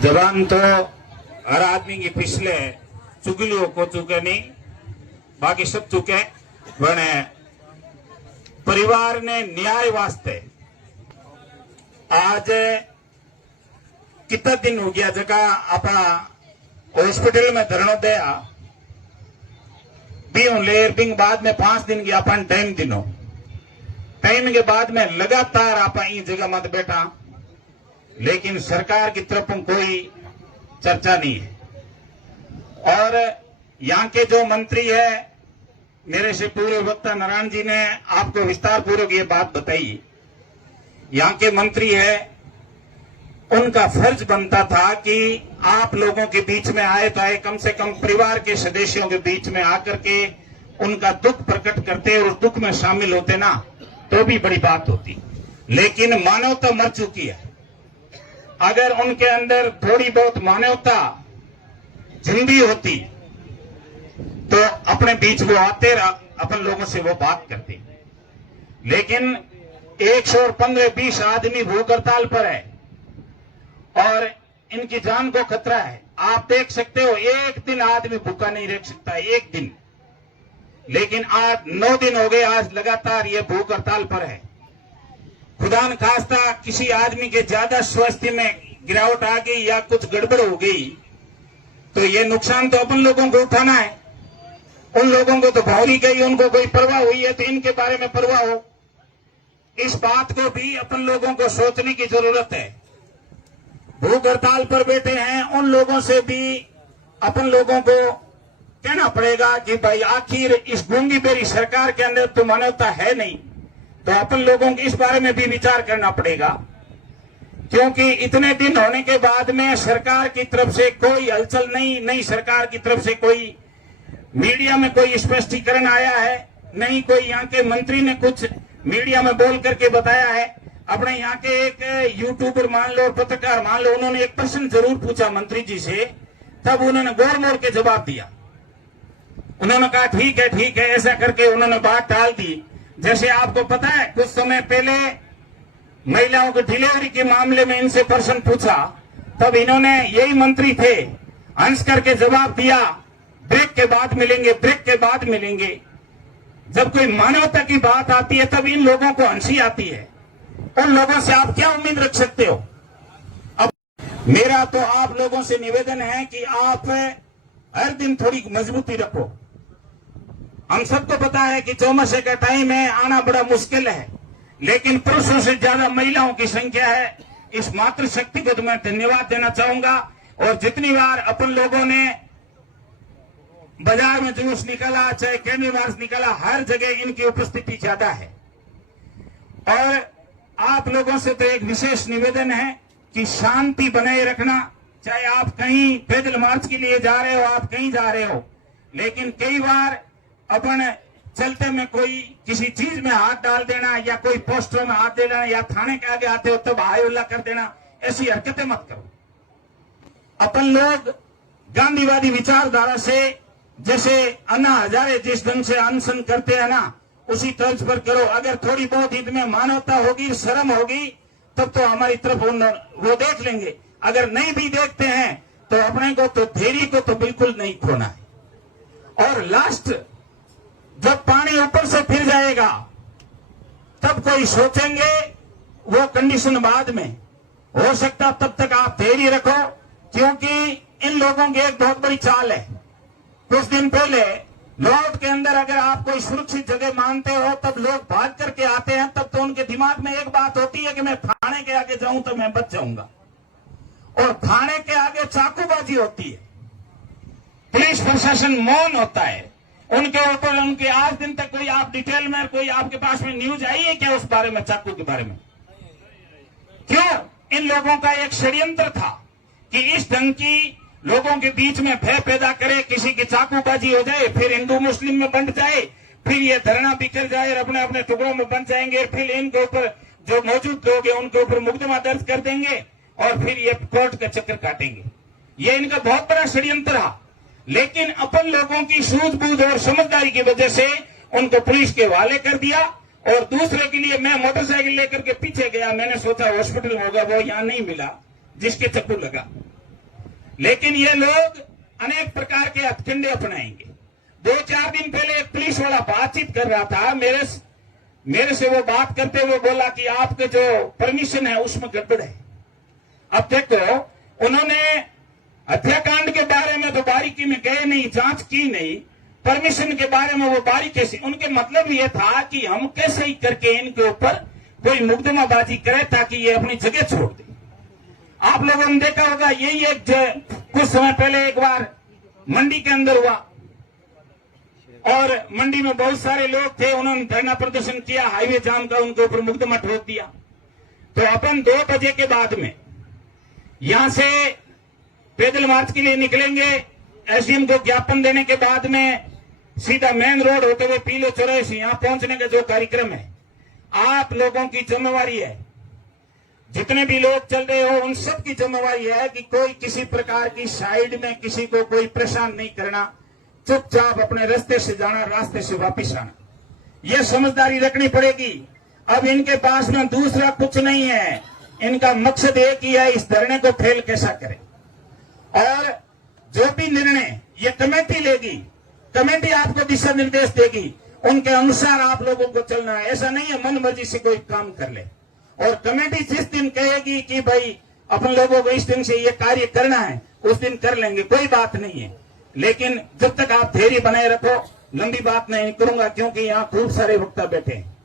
जबान तो हर आदमी की पिछले चुगलियों को चुके नहीं, बाकी सब चुके। वने परिवार ने न्याय वास्ते आज कितना दिन हो गया जगह अपना हॉस्पिटल में धरणो दया भी लेर बिंग बाद में 5 दिन की अपन टाइम दिनों टाइम के बाद में लगातार आप जगह मत बैठा, लेकिन सरकार की तरफ कोई चर्चा नहीं है। और यहाँ के जो मंत्री है, मेरे से पूर्व वक्ता नारायण जी ने आपको विस्तार पूर्वक ये बात बताई। यहाँ के मंत्री है, उनका फर्ज बनता था कि आप लोगों के बीच में आए तो आए, कम से कम परिवार के सदस्यों के बीच में आकर के उनका दुख प्रकट करते और दुख में शामिल होते ना, तो भी बड़ी बात होती। लेकिन मानवता मर चुकी है। अगर उनके अंदर थोड़ी बहुत मानवता जिंदी होती तो अपने बीच वो आते, अपन लोगों से वो बात करते। लेकिन 115-20 आदमी भूख हड़ताल पर है और इनकी जान को खतरा है। आप देख सकते हो, एक दिन आदमी भूखा नहीं रह सकता, एक दिन। लेकिन आज 9 दिन हो गए, आज लगातार ये भूख हड़ताल पर है। खुदा न खास्ता किसी आदमी के ज्यादा स्वास्थ्य में गिरावट आ गई या कुछ गड़बड़ हो गई तो ये नुकसान तो अपन लोगों को उठाना है। उन लोगों को तो भौली गई, उनको कोई परवाह हुई है तो इनके बारे में परवाह हो। इस बात को भी अपन लोगों को सोचने की जरूरत है। भूख हड़ताल पर बैठे हैं उन लोगों से भी अपन लोगों को कहना पड़ेगा कि भाई आखिर इस गूंगी बेरी सरकार के अंदर तो मानवता है नहीं, तो अपन लोगों को इस बारे में भी विचार करना पड़ेगा। क्योंकि इतने दिन होने के बाद में सरकार की तरफ से कोई हलचल नहीं, नहीं सरकार की तरफ से कोई मीडिया में कोई स्पष्टीकरण आया है, नहीं कोई यहाँ के मंत्री ने कुछ मीडिया में बोल करके बताया है। अपने यहाँ के एक यूट्यूबर मान लो, पत्रकार मान लो, उन्होंने एक प्रश्न जरूर पूछा मंत्री जी से, तब उन्होंने गोल मोड़ के जवाब दिया। उन्होंने कहा ठीक है ऐसा करके उन्होंने बात टाल दी। जैसे आपको पता है, कुछ समय पहले महिलाओं की डिलीवरी के मामले में इनसे प्रश्न पूछा, तब इन्होंने, यही मंत्री थे, हंस करके जवाब दिया, ब्रेक के बाद मिलेंगे, ब्रेक के बाद मिलेंगे। जब कोई मानवता की बात आती है तब इन लोगों को हंसी आती है। उन लोगों से आप क्या उम्मीद रख सकते हो? अब मेरा तो आप लोगों से निवेदन है कि आप हर दिन थोड़ी मजबूती रखो। हम सबको पता है कि चौमासे का टाइम है, आना बड़ा मुश्किल है, लेकिन पुरुषों से ज्यादा महिलाओं की संख्या है। इस मातृशक्ति को तो मैं धन्यवाद देना चाहूंगा। और जितनी बार अपन लोगों ने बाजार में जुलूस निकाला, चाहे कैंडी मार्च निकाला, हर जगह इनकी उपस्थिति ज्यादा है। और आप लोगों से तो एक विशेष निवेदन है कि शांति बनाए रखना। चाहे आप कहीं पैदल मार्च के लिए जा रहे हो, आप कहीं जा रहे हो, लेकिन कई बार अपन चलते में कोई किसी चीज में हाथ डाल देना या कोई पोस्टर में हाथ देना या थाने के आगे आते हो तब हाय उल्ला कर देना, ऐसी हरकतें मत करो। अपन लोग गांधीवादी विचारधारा से, जैसे अन्ना हजारे जिस ढंग से अनशन करते हैं ना, उसी तर्ज पर करो। अगर थोड़ी बहुत इनमें मानवता होगी, शर्म होगी, तब तो हमारी तरफ वो देख लेंगे। अगर नहीं भी देखते हैं तो अपने को तो धैर्य को तो बिल्कुल नहीं खोना है। और लास्ट जब पानी ऊपर से फिर जाएगा तब कोई सोचेंगे, वो कंडीशन बाद में हो सकता। तब तक आप धैर्य रखो, क्योंकि इन लोगों की एक बहुत बड़ी चाल है। कुछ दिन पहले लॉर्ड के अंदर अगर आप कोई सुरक्षित जगह मानते हो तब लोग भाग करके आते हैं, तब तो उनके दिमाग में एक बात होती है कि मैं थाने के आगे जाऊं तो मैं बच जाऊंगा। और थाने के आगे चाकूबाजी होती है, पुलिस प्रशासन मौन होता है उनके ऊपर। उनके आज दिन तक कोई आप डिटेल में, कोई आपके पास में न्यूज आई है क्या उस बारे में, चाकू के बारे में? क्यों? इन लोगों का एक षड्यंत्र था कि इस ढंग की लोगों के बीच में भय पैदा करे, किसी की चाकूबाजी हो जाए, फिर हिंदू मुस्लिम में बंट जाए, फिर ये धरना बिखर जाए और अपने अपने टुकड़ों में बन जाएंगे, फिर इनके ऊपर जो मौजूद लोग हैं उनके ऊपर मुकदमा दर्ज कर देंगे और फिर ये कोर्ट का चक्कर काटेंगे। ये इनका बहुत बड़ा षड्यंत्र रहा। लेकिन अपन लोगों की सूझबूझ और समझदारी की वजह से उनको पुलिस के हवाले कर दिया। और दूसरे के लिए मैं मोटरसाइकिल लेकर के पीछे गया, मैंने सोचा हॉस्पिटल होगा, वो यहाँ नहीं मिला जिसके चक्कू लगा। लेकिन ये लोग अनेक प्रकार के हथकंडे अपनाएंगे। 2-4 दिन पहले एक पुलिस वाला बातचीत कर रहा था, मेरे से वो बात करते हुए बोला कि आपके जो परमिशन है उसमें गड़बड़ है। अब देखो, उन्होंने हत्याकांड के बारे में तो बारीकी में गए नहीं, जांच की नहीं, परमिशन के बारे में वो बारीकी से, उनके मतलब ये था कि हम कैसे ही करके इनके ऊपर कोई मुकदमाबाजी करे ताकि ये अपनी जगह छोड़ दे। आप लोगों ने देखा होगा, यही एक कुछ समय पहले एक बार मंडी के अंदर हुआ और मंडी में बहुत सारे लोग थे, उन्होंने धरना प्रदर्शन किया, हाईवे जाम का उनके ऊपर मुकदमा ठोक दिया। तो अपन 2 बजे के बाद में यहां से पैदल मार्च के लिए निकलेंगे। एसडीएम को ज्ञापन देने के बाद में सीधा मेन रोड होते हुए पीले चौराहे से यहां पहुंचने का जो कार्यक्रम है, आप लोगों की जिम्मेवारी है। जितने भी लोग चल रहे हो उन सब की जिम्मेवारी है कि कोई किसी प्रकार की साइड में किसी को कोई परेशान नहीं करना, चुपचाप अपने रास्ते से जाना, रास्ते से वापिस आना। यह समझदारी रखनी पड़ेगी। अब इनके पास में दूसरा कुछ नहीं है, इनका मकसद एक ही है, इस धरने को फेल कैसा करें। और जो भी निर्णय ये कमेटी लेगी, कमेटी आपको दिशा निर्देश देगी, उनके अनुसार आप लोगों को चलना है। ऐसा नहीं है मन मर्जी से कोई काम कर ले। और कमेटी जिस दिन कहेगी कि भाई अपन लोगों को इस दिन से ये कार्य करना है, उस दिन कर लेंगे, कोई बात नहीं है। लेकिन जब तक आप धैर्य बनाए रखो, लंबी बात नहीं करूंगा क्योंकि यहाँ खूब सारे वक्ता बैठे हैं।